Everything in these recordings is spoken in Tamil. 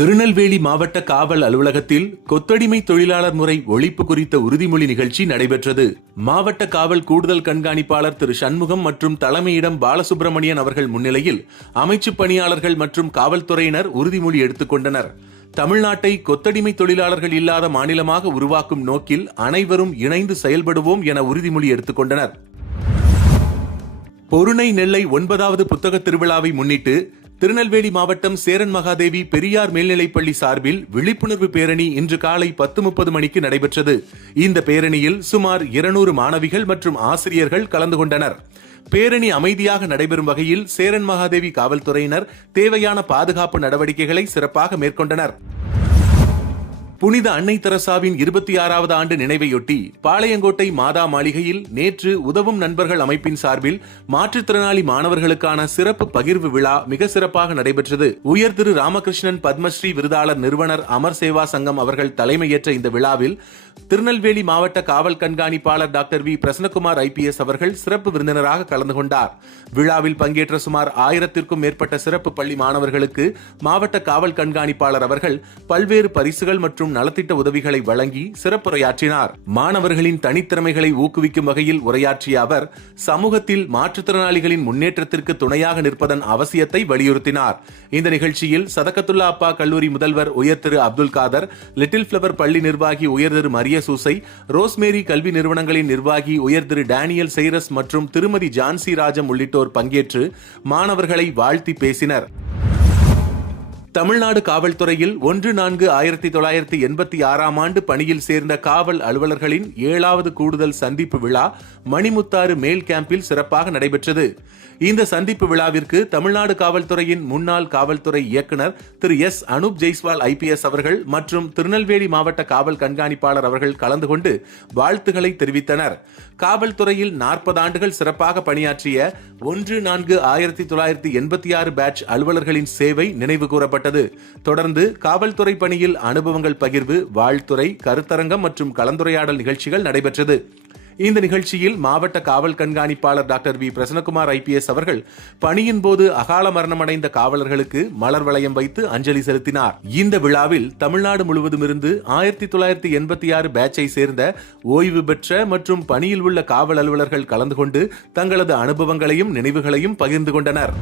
திருநெல்வேலி மாவட்ட காவல் அலுவலகத்தில் கொத்தடிமை தொழிலாளர் முறை ஒழிப்பு குறித்த உறுதிமொழி நிகழ்ச்சி நடைபெற்றது. மாவட்ட காவல் கூடுதல் கண்காணிப்பாளர் திரு சண்முகம் மற்றும் தலைமையிடம் பாலசுப்ரமணியன் அவர்கள் முன்னிலையில் அமைச்சு பணியாளர்கள் மற்றும் காவல்துறையினர் உறுதிமொழி எடுத்துக் கொண்டனர். தமிழ்நாட்டை கொத்தடிமை தொழிலாளர்கள் இல்லாத மாநிலமாக உருவாக்கும் நோக்கில் அனைவரும் இணைந்து செயல்படுவோம் என உறுதிமொழி எடுத்துக் கொண்டனர். பொருணை நெல்லை 9வது புத்தக திருவிழாவை முன்னிட்டு திருநெல்வேலி மாவட்டம் சேரன் மகாதேவி பெரியார் மேல்நிலைப்பள்ளி சார்பில் விழிப்புணர்வு பேரணி இன்று காலை 10:30 மணிக்கு நடைபெற்றது. இந்த பேரணியில் சுமார் 200 மாணவிகள் மற்றும் ஆசிரியர்கள் கலந்து கொண்டனர். பேரணி அமைதியாக நடைபெறும் வகையில் சேரன் மகாதேவி காவல்துறையினர் தேவையான பாதுகாப்பு நடவடிக்கைகளை சிறப்பாக மேற்கொண்டனர். புனித அன்னை தெரசாவின் 26வது ஆண்டு நினைவையொட்டி பாளையங்கோட்டை மாதா மாளிகையில் நேற்று உதவும் நண்பர்கள் அமைப்பின் சார்பில் மாற்றுத்திறனாளி மாணவர்களுக்கான சிறப்பு பகிர்வு விழா மிக சிறப்பாக நடைபெற்றது. உயர் திரு ராமகிருஷ்ணன் பத்மஸ்ரீ விருதாளர் நிறுவனர் அமர் சேவா சங்கம் அவர்கள் தலைமையேற்ற இந்த விழாவில் திருநெல்வேலி மாவட்ட காவல் கண்காணிப்பாளர் டாக்டர் வி பிரசன்னகுமார் IPS அவர்கள் சிறப்பு விருந்தினராக கலந்து கொண்டார். விழாவில் பங்கேற்ற சுமார் 1000க்கும் மேற்பட்ட சிறப்பு பள்ளி மாணவர்களுக்கு மாவட்ட காவல் கண்காணிப்பாளர் அவர்கள் பல்வேறு பரிசுகள் மற்றும் நலத்திட்ட உதவிகளை வழங்கி சிறப்புரையாற்றினார். மாணவர்களின் தனித்திறமைகளை ஊக்குவிக்கும் வகையில் உரையாற்றிய அவர் சமூகத்தில் மாற்றுத்திறனாளிகளின் முன்னேற்றத்திற்கு துணையாக நிற்பதன் அவசியத்தை வலியுறுத்தினார். இந்த நிகழ்ச்சியில் சதகத்துல்லா அப்பா கல்லூரி முதல்வர் உயர் திரு அப்துல் காதர், லிட்டில் பிளவர் பள்ளி நிர்வாகி உயர் திரு மரிய சூசை, ரோஸ்மேரி கல்வி நிறுவனங்களின் நிர்வாகி உயர் திரு டேனியல் சைரஸ் மற்றும் திருமதி ஜான்சி ராஜம் உள்ளிட்டோர் பங்கேற்று மாணவர்களை வாழ்த்தி பேசினர். தமிழ்நாடு காவல்துறையில் 1/4/1986 ஆண்டு பணியில் சேர்ந்த காவல் அலுவலர்களின் 7வது கூடுதல் சந்திப்பு விழா மணிமுத்தாறு மேல் கேம்பில் சிறப்பாக நடைபெற்றது. இந்த சந்திப்பு விழாவிற்கு தமிழ்நாடு காவல்துறையின் முன்னாள் காவல்துறை இயக்குனர் திரு எஸ் அனூப் ஜெய்ஸ்வால் IPS அவர்கள் மற்றும் திருநெல்வேலி மாவட்ட காவல் கண்காணிப்பாளர் அவர்கள் கலந்து கொண்டு வாழ்த்துக்களை தெரிவித்தனர். காவல்துறையில் 40 ஆண்டுகள் சிறப்பாக பணியாற்றிய 1/4/1986 பேட்ச் அலுவலர்களின் சேவை நினைவு கூறப்பட்டது. தொடர்ந்து காவல்துறை பணியில் அனுபவங்கள் பகிர்வு, வாழ்த்துறை, கருத்தரங்கம் மற்றும் கலந்துரையாடல் நிகழ்ச்சிகள் நடைபெற்றது. இந்த நிகழ்ச்சியில் மாவட்ட காவல் கண்காணிப்பாளர் டாக்டர் வி பிரசன்னகுமார் IPS அவர்கள் பணியின் போது அகால மரணமடைந்த காவலர்களுக்கு மலர் வளையம் வைத்து அஞ்சலி செலுத்தினார். இந்த விழாவில் தமிழ்நாடு முழுவதும் இருந்து 1986 பேட்சை சேர்ந்த ஓய்வு பெற்ற மற்றும் பணியில் உள்ள காவல் அலுவலர்கள் கலந்து கொண்டு தங்களது அனுபவங்களையும் நினைவுகளையும் பகிர்ந்து கொண்டனர்.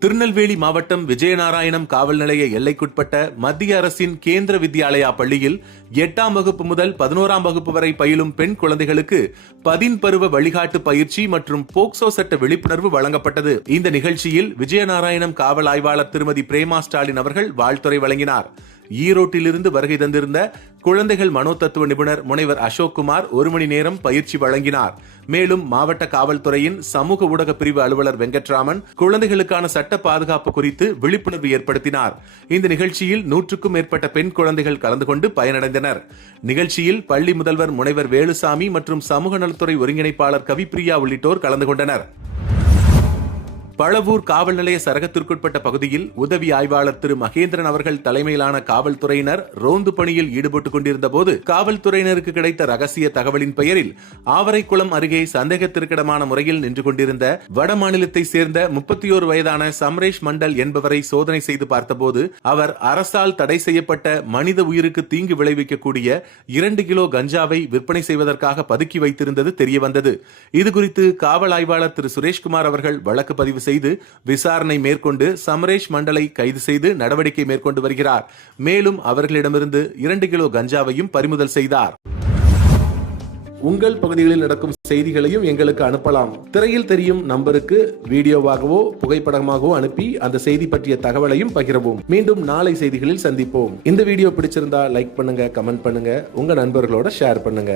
திருநெல்வேலி மாவட்டம் விஜயநாராயணம் காவல் நிலைய எல்லைக்குட்பட்ட மத்திய அரசின் கேந்திர வித்யாலயா பள்ளியில் 8ஆம் வகுப்பு முதல் 11ஆம் வகுப்பு வரை பயிலும் பெண் குழந்தைகளுக்கு பதின் பருவ வழிகாட்டு பயிற்சி மற்றும் போக்சோ சட்ட விழிப்புணர்வு வழங்கப்பட்டது. இந்த நிகழ்ச்சியில் விஜயநாராயணம் காவல் ஆய்வாளர் திருமதி பிரேமா ஸ்டாலின் அவர்கள் வாழ்த்துரை வழங்கினார். ஈரோட்டிலிருந்து வருகை தந்திருந்த குழந்தைகள் மனோதத்துவ நிபுணர் முனைவர் அசோக் குமார் 1 மணி நேரம் பயிற்சி வழங்கினார். மேலும் மாவட்ட காவல்துறையின் சமூக ஊடக பிரிவு அலுவலர் வெங்கட்ராமன் குழந்தைகளுக்கான சட்ட பாதுகாப்பு குறித்து விழிப்புணர்வு ஏற்படுத்தினார். இந்த நிகழ்ச்சியில் 100க்கும் மேற்பட்ட பெண் குழந்தைகள் கலந்து கொண்டு பயனடைந்தனர். நிகழ்ச்சியில் பள்ளி முதல்வர் முனைவர் வேலுசாமி மற்றும் சமூக நலத்துறை ஒருங்கிணைப்பாளர் கவிப்பிரியா உள்ளிட்டோர் கலந்து கொண்டனர். பழவூர் காவல் நிலைய சரகத்திற்குட்பட்ட பகுதியில் உதவி ஆய்வாளர் திரு மகேந்திரன் அவர்கள் தலைமையிலான காவல்துறையினர் ரோந்து பணியில் ஈடுபட்டுக் கொண்டிருந்த போது காவல்துறையினருக்கு கிடைத்த ரகசிய தகவலின் பெயரில் ஆவரைக்குளம் அருகே சந்தேகத்திற்கிடமான முறையில் நின்று கொண்டிருந்த வட மாநிலத்தை சேர்ந்த 31 வயதான சம்ரேஷ் மண்டல் என்பவரை சோதனை செய்து பார்த்தபோது அவர் அரசால் தடை செய்யப்பட்ட மனித உயிருக்கு தீங்கு விளைவிக்கக்கூடிய 2 கிலோ கஞ்சாவை விற்பனை செய்வதற்காக பதுக்கி வைத்திருந்தது தெரியவந்தது. இதுகுறித்து காவல் ஆய்வாளர் திரு சுரேஷ்குமார் அவர்கள் வழக்கு பதிவு செய்து விசாரணை மேற்கொண்டு சமரேஷ் மண்டலை கைது செய்து நடவடிக்கை மேற்கொண்டு வருகிறார். மேலும் அவர்களிடமிருந்து 2 கிலோ கஞ்சாவையும் பறிமுதல் செய்தார். உங்கள் பகுதிகளில் நடக்கும் செய்திகளையும் எங்களுக்கு அனுப்பலாம். திரையில் தெரியும் நம்பருக்கு வீடியோவாகவோ புகைப்படமாகவோ அனுப்பி அந்த செய்தி பற்றிய தகவலையும் பகிரவும். மீண்டும் நாளை செய்திகளில் சந்திப்போம். இந்த வீடியோ பிடிச்சிருந்தா லைக் பண்ணுங்க, கமெண்ட் பண்ணுங்க, உங்க நண்பர்களோட ஷேர் பண்ணுங்க.